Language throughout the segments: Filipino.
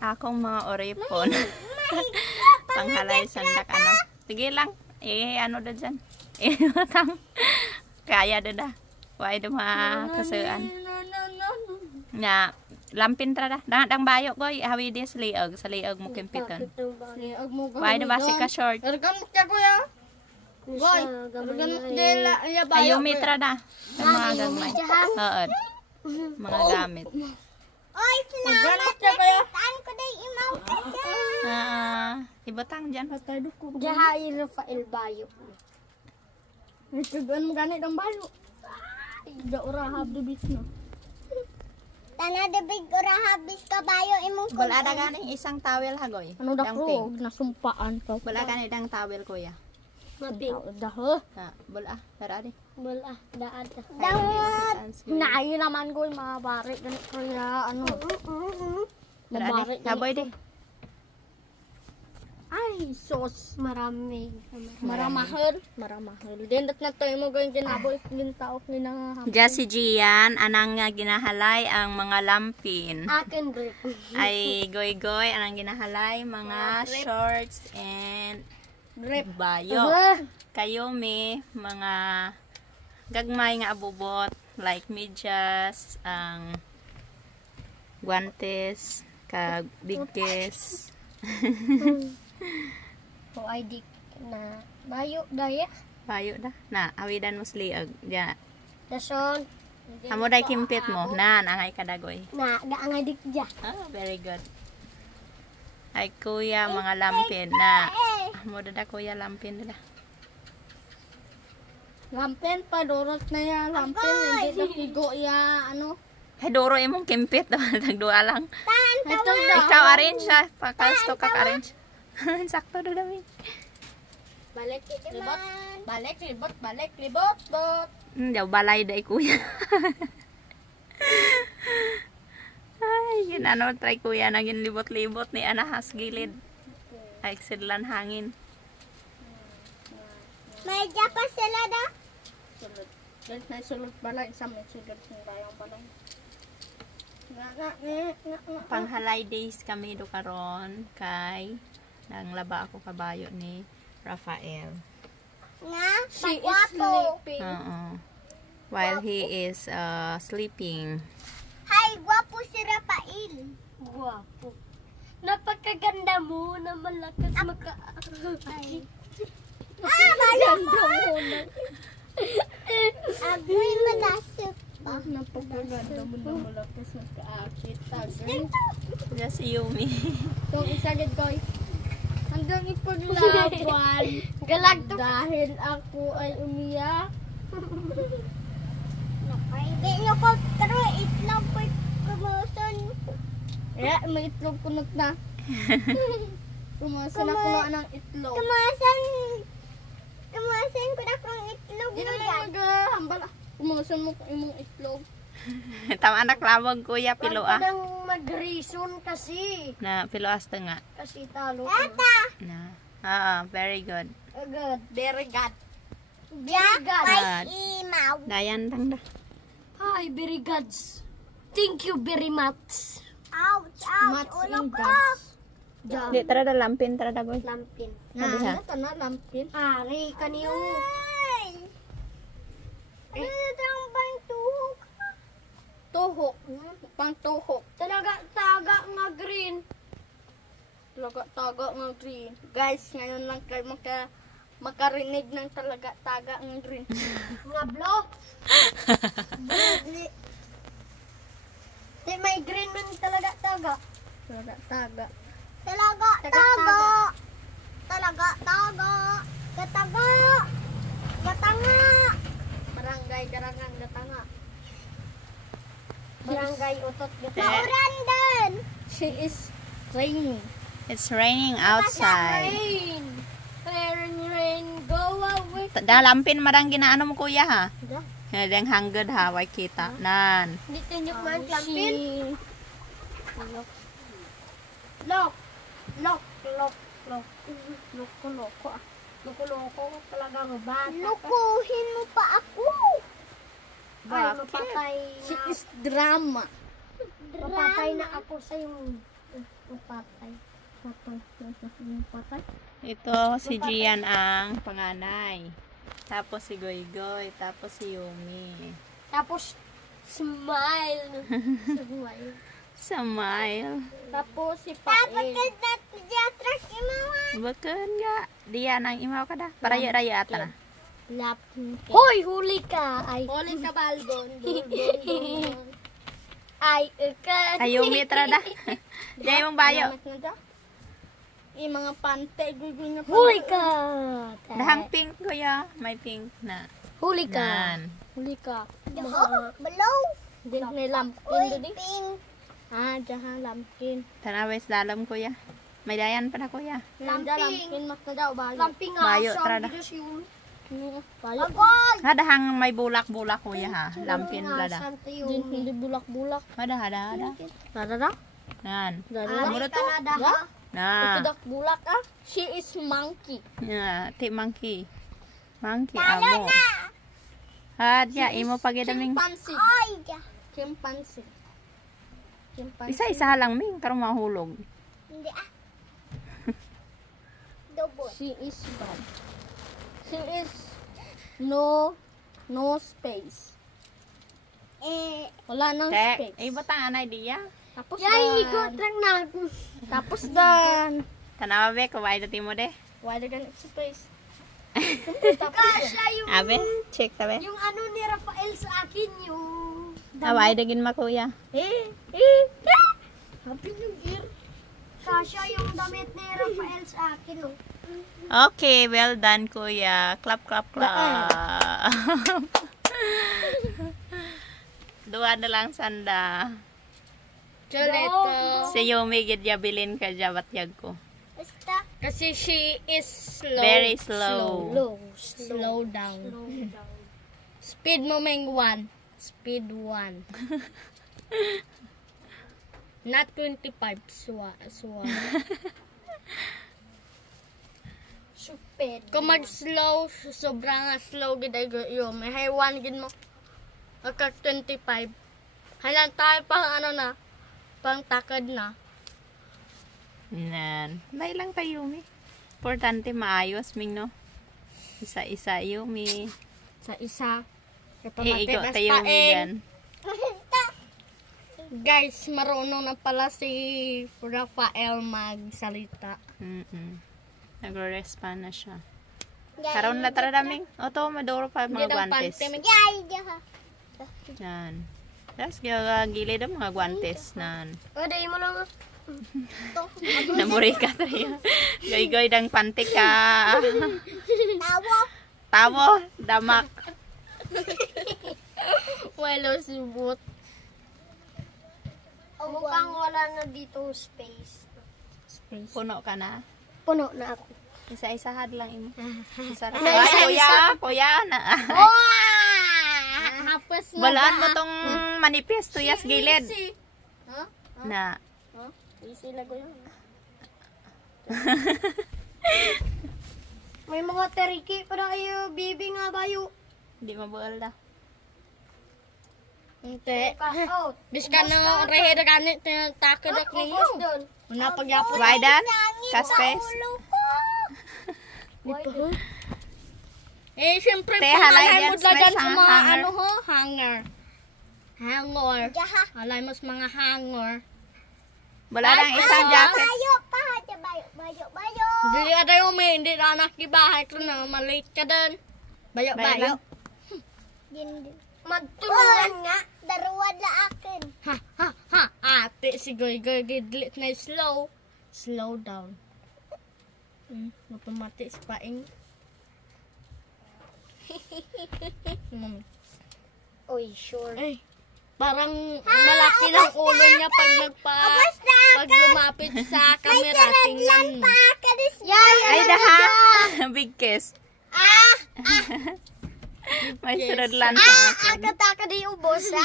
Akong mga oripon. Panghalay sandak ano. Sige lang. Ano da dyan. Matang. Kaya da da. Why da makasaan. Nga. Lampin tra da. Dang bayo goy. Hawi di sa liog. Sa liog mo kimpiton. Why da basi ka short. Ergamot ka kuya. Goy. Ergamot dela. Ayumi tra da. Sa mga gagmay. Hood. Mga gamit. Oy, salamat na kitaan ko day imaw ka dyan. Ibutang dyan. Jaha Rafael Bayo. Nagkagaan mo ganit ang bayo. Daura habdibis no. Tana debig ura habis kabayo imong Wala na ganing isang towel hagoy. Ano da ko? Nasumpaan ka. Wala ka na towel kuya. mabing. Dah. Bola. Tara di. Bola. Daan. Naayo naman ko yung mga bari. Ganit ko ya, ano. Tara di. Naboy di. Ay, sos. Marami. Maramahal. Dindot na to yung mga ginaboy. Lintaok ni na. Jasi Gian, anang nga ginahalay ang mga lampin. Akin grip. Ay goy-goy, anang ginahalay mga shorts and bayo. Kayo may mga gagmay nga abubot like medyas, ang guantes, kag bigkes. O ID na bayo daya. Bayo da. Na, awidan mo sliag. Ya. Dason. Amo day kimpit mo. Na, angay kadagoy. Na, gaangay dik dya. Very good. Ay kuya, mga lampin na. Amo da kuya lampin da. Lampin pa, dorot na ya. Lampin, hindi na higo ya, ano. Hey, doro imong kimpit. Tagdua lang. Ito da. Ikaw arrange ha. Pakasto ka arrange. Sakto do dami. Balik Libot. Balik, libot. Daw balay day kuya. Ay, yun ano, try kuya. Naging libot-libot ni anahas gilid. Ay, sidlan hangin. may dya pa sila da. Sulod. Dahil na sulod balay. Sa may sulod ng bayang balay. Panghalay days kami do karon kay nang laba ako kabayo ni Rafael. Nga, She is pagwapo. sleeping. While he is sleeping. Hi, gwapo si Rafael. Gwapo. Napakaganda mo na malakas maka... Ay. Malamo. Agoy malasok pa. Napakaganda mo na malakas na kaakit. Just Yumi. So, isagad ko. Hanggang ipaglaban. Galagtok. Dahil ako ay umiyak. Hindi nyo ko, pero itlog ko kumuson. May itlog kunot na. Kumasan ako na ng itlog. Kumuson ko na kung itlog Hindi mo na yan. mag-hambal. Kumasan mo imong itlog. Tama anak lamog kuya piloa. Parang mag-reason kasi. Na piloas ta nga. Kasi talo. Na. Very good. Good. Very good. Jack, God. ay imaw. Dayan tang da. Hi, very gods. Thank you very much. Ouch, ouch. Much Ulo in ko. gods. Di tara da lampin tara da boy. Lampin. Sabi ha. Ano ka na, lampin? Ari, kaniyo. Ay! Ano bang tuhok? Tuhok. Pang tuhok. Taga nga green. Taga ng green. Guys, ngayon lang kayo makarinig ng taga ng green. Nga block. Di may green man taga. Taga. Taga. Gatanga. Barangay Garangan Gatanga. Barangay Utot. Eh. Mauran din. She is raining. It's raining outside. Rain, go away. Da lampin marang ginaano mo kuya ha. Da? Deng hangged ha, way kita. Nan. Dito nyo man lampin. Lock. Loko talagang bata. Lukuhin mo pa ako. Ay, mapatay She na. is drama. Mapatay na ako sa yung Patay. Ito si Gian ang panganay. Tapos si Goygoy. Tapos si Yumi. Tapos, smile. Smile. Smile. Tapos si Dapat Pail. ka diatras imawan. Bakit nga? Diyan ang imaw ka da. Paraya-raya ata na. Hoy, huli ka. Ay, huli ka, Balgon. Ay, ikan. Ay, Yumi tara da. Diyan mong bayo. Yung mga pante, gugulo na. Huli ka. Dahang pink kuya. May pink na. Huli Nan. Huli ka. Below. Din ni lampin Uy, do di. pink. Jahan lampin. Tanawes dalam kuya. May dayan pa na kuya. Lampin mas na daw bayo. Lampin Bayo tara da. Bayo. Agad. Hadahang may bulak-bulak kuya ha. Lampin lada. Hindi bulak-bulak. Hada. Dada. Nan. Dada. Mura to. Da. Na. Tidak bulak ah. She is monkey. Ya, ti monkey. Monkey amo. Hadya imo pagidaming. Chimpanzee. Ay, ja. Chimpanzee. Isa-isa lang ming karon mahulog. Hindi ah. Double. She is bad. She is no space. Wala nang Tek, space. ibutang anay diya. Tapos dan. na. Tapos dan. Tanawa be ko why mo de. Why the ganit space? Kasha yung, Abe, check tabe. yung ano ni Rafael sa akin yung... Away dagin makuya. Happy New Year. Kasha yung damit ni Rafael sa akin oh. Okay, well done kuya. Clap. Dua na lang sanda. Choleto. Si Yumi gid ya bilin ka jabat yag ko. Basta. Kasi she is slow. Very slow. Slow down. Speed mo may 1. Speed 1. Not 25. Super. Kung mag-slow, sobrang slow gid ay yo. May high 1 gid mo. Agka 25. Halang tayo pang ano na. Pang takad na. Nan. May lang tayo Yumi. Importante maayos ming no. Isa-isa Yumi. Sa isa. Iigo tayo Yumi yan. Guys, marunong na pala si Rafael magsalita. Nagre-respond na siya. Karon na tara daming. Oto maduro pa mga guantes. Yay, jaha. Nan. Tapos gilid ang mga guantes nan. O, dahil mo lang. Namuri ka tayo. Goy-goy dang pantik ka. Tawo. Tawo, damak. Walo subot. Mukhang wala na dito space. Puno ka na. Puno na ako. Isa-isahad lang imo. Isa Ay, kuya na. Hapos na Balaan mo ba? tong manifesto yas gilid. Huh? Na. Easy lang ko yun. May mga teriki para ayo bibi nga bayo. Di mabual da. Hindi. Pass out. Biskan na rehe kanit takod ak Ubus ninyo. doon. Una pagyapon. Waidan? Kaspes? Siyempre Te, po, halay halay dyan mo sa dyan may sa mga hanger. ano ho, hanger. Hanger. Jaha. Halay mo sa mga hanger. Wala nang isang jacket. Bayo pa. Bayo. Dili ada yung may, hindi na anak ibahay ko na, malate ka din. Bayo, Bayo bayo. lang. Magtulungan nga. Daruwad la akin. Ha, ate, si Goy-Goy, gidlit na slow. Slow down. Mapamati si Paing. Mami. Oy, sure. Ay, parang malaki ng ulo niya pag pag lumapit sa camera, tingnan mo. Ay, daha. Big kiss. May sunod lang sa akin. Akataka di ubos ha.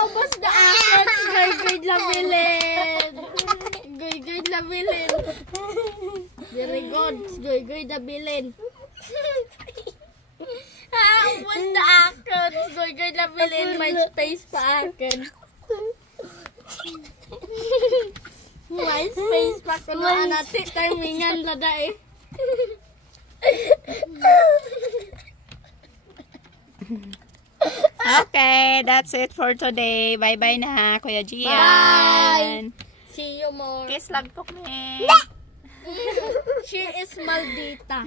Ubos na akin. Goy-goy lamilin. Goy-goy labilin. Very good. Goy labilin. Bunda akin. Goy labilin. May space pa akin. May space pa kunoan natin. Timingan lada eh. Okay, that's it for today. Bye-bye na, Kuya Gian. Bye! See you more. Kiss lang po me. She is maldita.